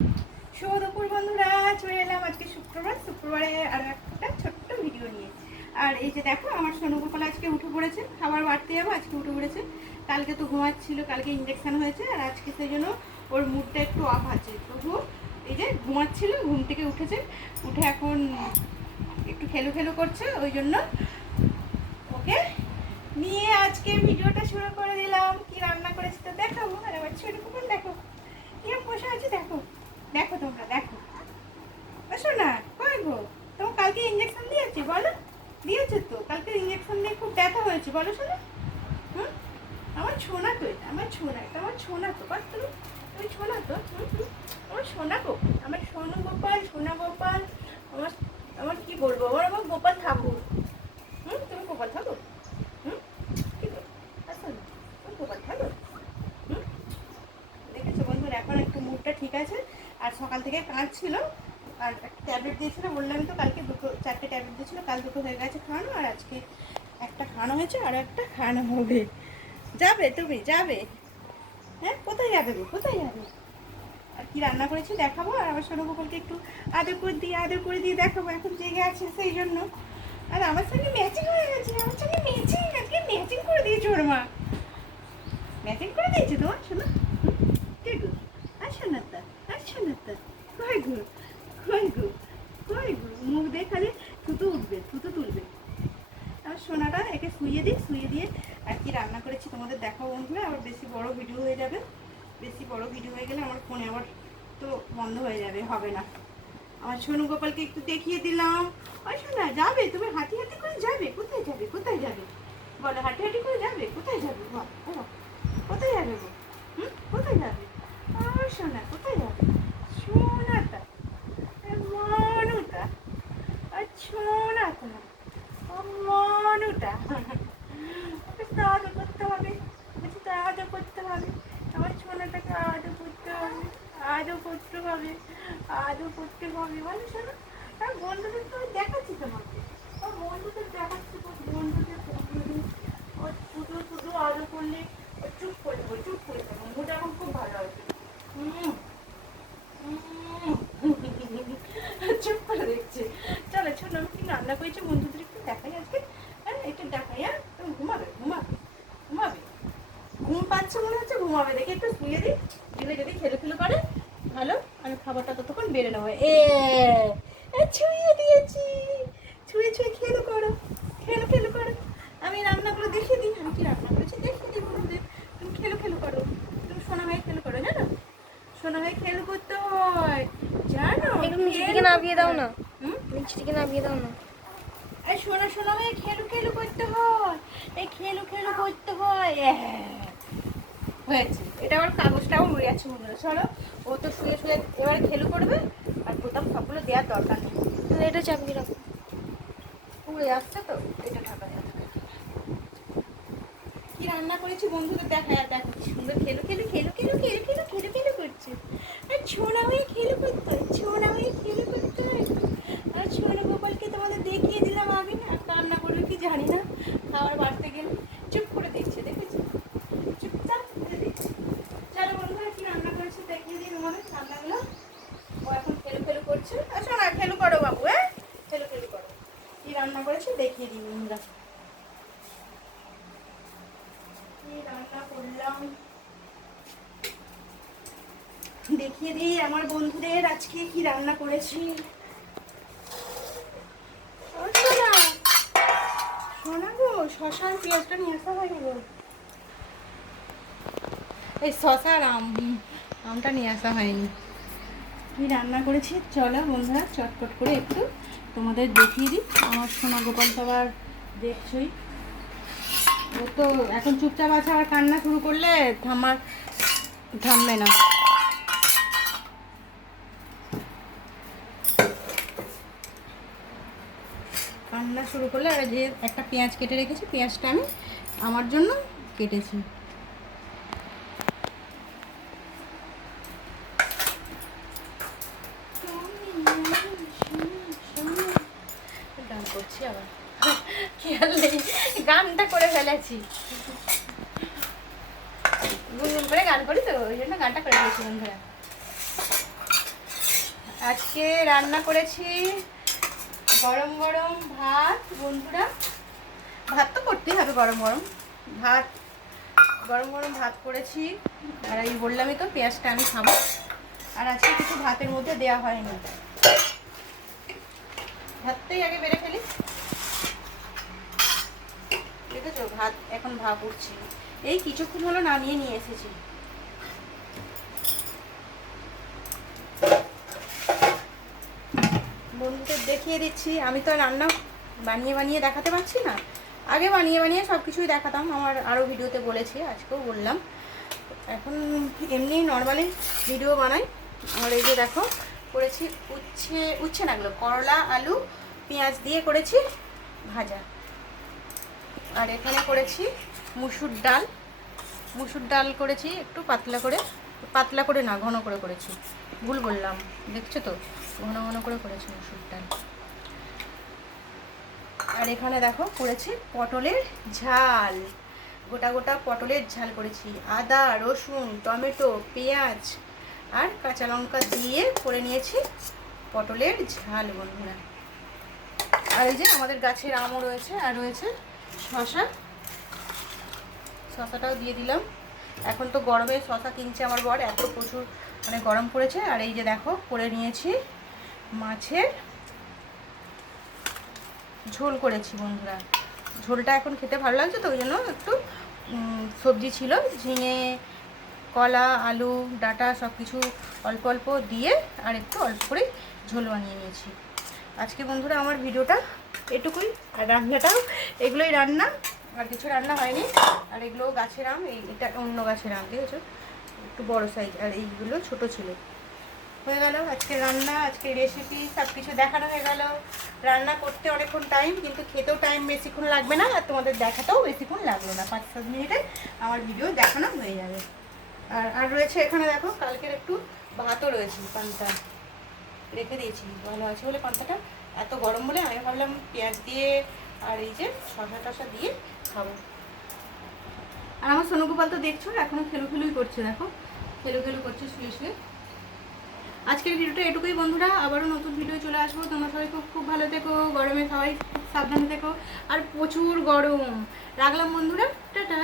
শুভ দুপুর বন্ধুরা, চলে এলাম আজকে শুক্রবারে আরো একটা ছোট্ট ভিডিও নিয়ে। আর এই যে দেখো, আমার সোনু গোপাল আজকে উঠে পড়েছে, খাবার বাড়তে যাবো, আজকে উঠে পড়েছে। কালকে তো ঘুমাচ্ছিল, কালকে ইঞ্জেকশন হয়েছে, আর আজকে সেই জন্য ওর মুডটা একটু অফ আছে। তবু এই যে ঘুমাচ্ছিল, ঘুম থেকে উঠেছে, উঠে এখন একটু খেলু খেলু করছে, ওই জন্য ওকে নিয়ে আজকে ভিডিওটা শুরু করে দিলাম। কি রান্না করেছি তো দেখাবো। আর আমার ছোট গোপাল দেখো কিরম বসে আছে, দেখো দেখো তোমরা দেখো। আসো না, কই গো? তোমার কালকে ইঞ্জেকশন দিয়েছি বলো? দিয়েছে তো, কালকে ইঞ্জেকশন দিয়ে খুব ব্যথা হয়েছে বলো শোনো। হুম, আমার ছোনা তো, এটা আমার ছোনা, এটা আমার ছোনা তো, বাস তুমি তুমি ছোনা তো। আমার সোনা গো, আমার সোনু গোপাল, সোনা গোপাল, আমার আমার কি বলবো, আমার গোপাল ঠাকুর। তুমি গোপাল ঠাকুর। কি গো, আসো না, তুমি গোপাল ঠাকুর। দেখেছো বন্ধুরা, এখন একটু মুডটা ঠিক আছে। আর সকাল থেকে কাঁদছিল, আর একটা ট্যাবলেট দিয়েছিল, বললাম তো কালকে চারটে ট্যাবলেট দিয়েছিল, কাল দুটো হয়ে গেছে খাওয়ানো, আর আজকে একটা খাওয়ানো হয়েছে, আর একটা খাওয়ানো হবে। যাবে তুমি, যাবে? হ্যাঁ, কোথায় যাবে গো, কোথায় যাবে? আর কি রান্না করেছি দেখাবো, আর আমার সোনু গোপালকে একটু আদর করে দিয়ে দেখাবো, এখন জেগে আছে সেই জন্য। আর আমার সঙ্গে ম্যাচিং হয়ে গেছে, আমার সঙ্গে ম্যাচিং, আজকে ম্যাচিং করে দিয়েছে ওর মা। ম্যাচিং করে দিয়েছে তোমার শোনো। কে গো? আসো না তা, আসো না তা, কই গো, কই গো, কই গো? মুখ দেখালে থুতু উঠবে, থুতু তুলবে। আমার সোনাটা একে শুইয়ে দিই, শুইয়ে দিয়ে আর কি রান্না করেছি তোমাদের দেখাবো বন্ধুরা। আবার বেশি বড় ভিডিও হয়ে যাবে, বেশি বড় ভিডিও হয়ে গেলে আমার ফোনে আবার তো বন্ধ হয়ে যাবে, হবে না। আমার সোনু গোপালকে একটু দেখিয়ে দিলাম। আসো না, যাবে তুমি? হাঁটি হাঁটি করে যাবে? কোথায় যাবে, কোথায় যাবে বলো? হাঁটি হাঁটি করে যাবে, কোথায় যাবে বল? কোথায় যাবে গো? কোথায় যাবে আমার সোনা, কোথায় যাবে? সোনাটা, মানুটা, আর সোনাটা, মানুটা, ওকে আদর করতে হবে, বলছি তো আদর করতে হবে, আমার সোনাটাকে আদর করতে হবে, আদর করতে হবে, আদর করতে হবে বলো শোনো। আর বন্ধুদের তো দেখাচ্ছি তোমাকে, আর বন্ধুদের দেখাচ্ছি, বন্ধুদের শুধু শুধু আদর করলে চুপ করে দেবো, চুপ করে দেবো। মুড এখন খুব ভালো আছে। চুপ করে দেখছে। চলো শোনো, আমি কি রান্না করেছি বন্ধুদের একটু দেখাই আজকে। হ্যাঁ, একটু দেখাই। আর তুমি ঘুমাবে, ঘুমাবে, ঘুমাবে, ঘুম পাচ্ছে মনে হচ্ছে, ঘুমাবে। দেখে একটু শুয়ে দিই, দিলে যদি খেলে খেলে করে ভালো, আমি খাবারটা ততক্ষণ বেড়ে নেবো। ছুঁয়ে দিয়েছি, ছুঁয়ে ছুঁয়ে খেলো করো, খেলো খেলো করো। আমি রান্নাগুলো দেখিয়ে দিই, আমি কি রান্না করেছি দেখিয়ে দিই বন্ধুদের। তুমি খেলো খেলো করো, তুমি সোনা ভাই খেলো করো, জানো সোনা ভাই খেলো করতে হয়, জানো? একটু নিচের দিকে নামিয়ে দাও না, নিচের দিকে নামিয়ে দাও না। এই সোনা সোনা ভাই খেলো খেলো করতে হয়, এই খেলো খেলো করতে হয়। হয়েছে, এটা আবার কাগজটাও উড়ে যাচ্ছে বন্ধুরা। চলো, ও তো শুয়ে শুয়ে এবারে খেলু করবে, আর বোতাম সবগুলো দেওয়ার দরকার নেই, তাহলে এটা চাপিয়ে রাখো। উড়ে যাচ্ছে তো, এটা ঢাকা যাবে। কি রান্না করেছি বন্ধুদের দেখা, আর দেখো কি সুন্দর খেলো খেলো খেলো খেলো খেলো খেলো খেলো খেলো করছে। আর ছোনা হয়ে খেলো করতে হয়, ছোনা হয়ে খেলো করতে হয়। আর ছোনা গোপালকে তোমাদের দেখিয়ে দিলাম আগে, আর রান্না করবে কি জানি না, খাবার বাড়তে গেলে চুপ করে দেখছে, দেখেছি চুপচাপ দেখছে। চলো বন্ধুরা, কি রান্না করেছি দেখিয়ে দিই তোমাদের রান্নাগুলো। ও এখন খেলো খেলো করছে। আচ্ছা না, খেলো করো বাবু, হ্যাঁ খেলো খেলো করো। কি রান্না করেছি দেখিয়ে দিই বন্ধুরা, কি রান্না করলাম দেখিয়ে দিই আমার বন্ধুদের আজকে কি রান্না করেছি। শোনা গো, শশার পেঁয়াজটা নিয়ে আসা হয়নি গো, এই শশার আমটা নিয়ে আসা হয়নি। কি রান্না করেছি চলো বন্ধুরা চটপট করে একটু তোমাদের দেখিয়ে দিই। আমার সোনা গোপাল তো আবার দেখছই, ও তো এখন চুপচাপ আছে, আর কান্না শুরু করলে থামবে না। রান্না শুরু করলে, আর যে একটা পেঁয়াজ কেটে রেখেছি, পেঁয়াজটা আমি আমার জন্য কেটেছি। গান করছি আবার, খেয়াল নেই, গানটা করে ফেলেছি, গুনগুন করে গান করি তো, ওই জন্য গানটা করে ফেলেছি বন্ধুরা। আজকে রান্না করেছি গরম গরম ভাত বন্ধুরা। ভাত তো করতেই হবে গরম গরম ভাত, গরম গরম ভাত করেছি। আর এই বললামই তো পেঁয়াজটা আমি খাবো। আর আজকে কিছু ভাতের মধ্যে দেওয়া হয়নি, ভাতটাই আগে বেড়ে ফেলি। দেখেছো ভাত এখন ভাপ উঠছি, এই কিছুক্ষণ হলো নামিয়ে নিয়ে এসেছি। বন্ধুদের দেখিয়ে দিচ্ছি, আমি তো রান্না বানিয়ে বানিয়ে দেখাতে পারছি না। আগে বানিয়ে বানিয়ে সব কিছুই দেখাতাম, আমার আরও ভিডিওতে বলেছি, আজকেও বললাম। এখন এমনি নর্মালি ভিডিও বানাই। আর এই যে দেখো করেছি উচ্ছে না, এগুলো করলা আলু পেঁয়াজ দিয়ে করেছি ভাজা। আর এখানে করেছি মুসুর ডাল করেছি একটু পাতলা করে না, ঘন করে করেছি। ভুল বললাম, দেখছো তো, ঘন ঘন করে করেছি মুসুর ডাল। আর এখানে দেখো করেছি পটলের ঝাল, গোটা গোটা পটলের ঝাল করেছি। আদা রসুন টমেটো পেঁয়াজ আর কাঁচা লঙ্কা দিয়ে করে নিয়েছি পটলের ঝাল বন্ধুরা। আর এই যে আমাদের গাছের আমও রয়েছে, আর রয়েছে শশাটাও দিয়ে দিলাম। এখন তো গরমে শশা কিনছে আমার বর, এত প্রচুর মানে গরম পড়েছে। আর এই যে দেখো করে নিয়েছি মাছের ঝোল করেছি বন্ধুরা। ঝোলটা এখন খেতে ভালো লাগছে, তো ওই জন্য একটু সবজি ছিল, ঝিঙে কলা আলু ডাঁটা সব কিছু অল্প অল্প দিয়ে আর একটু অল্প করে ঝোল বানিয়ে নিয়েছি আজকে বন্ধুরা। আমার ভিডিওটা এটুকুই, আর রান্নাটাও এগুলোই রান্না, আর কিছু রান্না হয়নি। আর এগুলো গাছের আম, এটা অন্য গাছের আম, ঠিক আছে, একটু বড় সাইজ, আর এইগুলো ছোট ছিল। হয়ে গেল আজকে রান্না, আজকে রেসিপি সব কিছু দেখানো হয়ে গেল। রান্না করতে অনেকক্ষণ টাইম, কিন্তু খেতেও টাইম বেশিক্ষণ লাগবে না, আর তোমাদের দেখাতেও বেশিক্ষণ লাগলো না, 5-7 মিনিটে আমার ভিডিও দেখানো হয়ে যাবে। আর রয়েছে এখানে দেখো কালকের একটু ভাতও রয়েছে, পান্তা রেখে দিয়েছি, ভালো আছে বলে পান্তাটা। এত গরম বলে আমি ভাবলাম পেঁয়াজ দিয়ে আর এই যে শসা টসা দিয়ে খাবো। আর আমার সোনুগোপাল তো দেখছো এখনো খেলুই করছে, দেখো খেলু করছে শুয়ে শুয়ে। আজকের ভিডিওটা এটুকুই বন্ধুরা, আবারও নতুন ভিডিও চলে আসবো। তোমরা সবাই খুব ভালো থেকো, গরমে সবাই সাবধানে থেকো, আর প্রচুর গরম। রাখলাম বন্ধুরা, টাটা।